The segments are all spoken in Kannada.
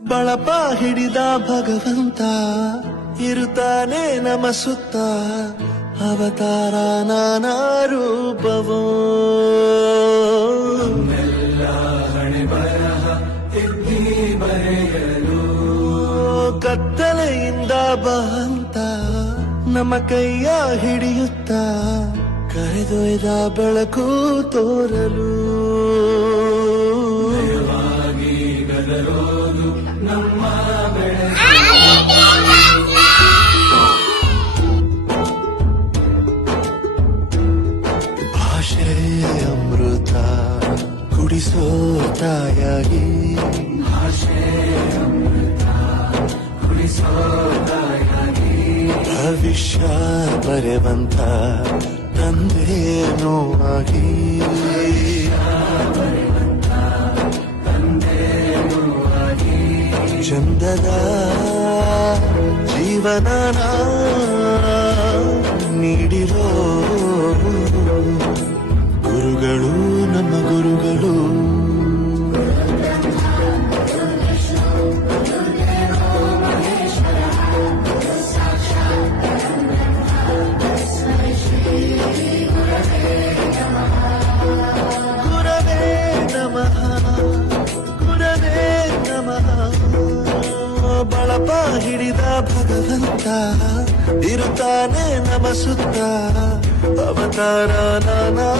ಬಳಪ ಹಿಡಿದ ಭಗವಂತ ಇರುತ್ತಾನೆ ನಮ ಸುತ್ತ ಅವತಾರ ನಾನಾ ರೂಪವೋ ಹಣೆ ಬರಹ ತಿದ್ದಿ ಬರೆಯಲು ಕತ್ತಲೆಯಿಂದ ಬಹಂತ ನಮ್ಮ ಕೈಯ ಹಿಡಿಯುತ್ತ ಕರೆದೊಯ್ದ ಬೆಳಕು ತೋರಲು ಗದರೋದು ನಮ್ಮ ಭಾಷೆ ಅಮೃತ ಕುಡಿಸೋ ತಾಯಾಗಿ ಭಾಷೆ ಅಮೃತ ಕುಡಿಸೋ ತಾಯಾಗಿ ಭವಿಷ್ಯ ಬರೆವಂತ ತಂದೇನೋ ಆಗಿ ಚಂದದ ಜೀವನ ನೀಡಿರೋ ಗುರುಗಳು ನಮ್ಮ ಗುರುಗಳು ಗುರವೇ ನಮಃ ಗುರವೇ ನಮಃ ಬಳಪ ಹಿಡಿದ ಭಗವಂತ ಇರುತ್ತಾನೆ ನಮ ಸುತ್ತ ಅವತಾರ ನಾನಾ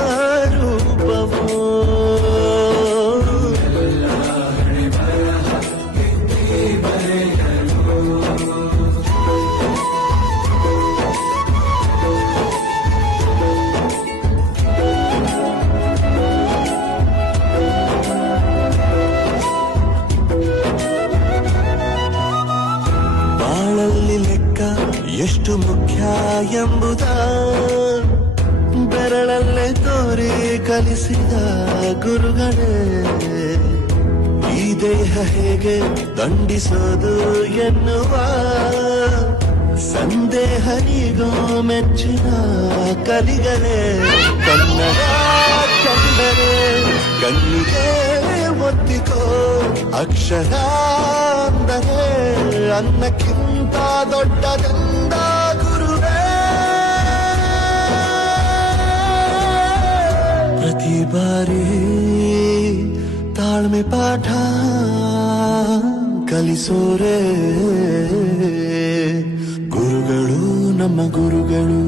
ರೂಪವೋ ಬಾಳಲ್ಲಿ ಲೆಕ್ಕ ಎಷ್ಟು ಮುಖ್ಯ ಎಂಬುದ ಬೆರಳಲ್ಲೇ ತೋರಿ ಕಲಿಸಿದ ಗುರುಗಳೇ ಈ ದೇಹ ಹೇಗೆ ದಂಡಿಸೋದು ಎನ್ನುವ ಸಂದೇಹನಿಗೋ ಮೆಚ್ಚಿನ ಕಲಿಗಳೇ ಕನ್ನಡ ಕಂಡರೆ ಕಣ್ಣಿಗೆ ಒತ್ತಿಕೋ ಅಕ್ಷರ ಅಂದರೆ ಅನ್ನಕ್ಕಿಂತ ದೊಡ್ಡದೆಂದ ಗುರುವೇ ಪ್ರತಿ ಬಾರಿ ತಾಳ್ಮೆ ಪಾಠ ಕಲಿಸೋರೆ ಗುರುಗಳು ನಮ್ಮ ಗುರುಗಳು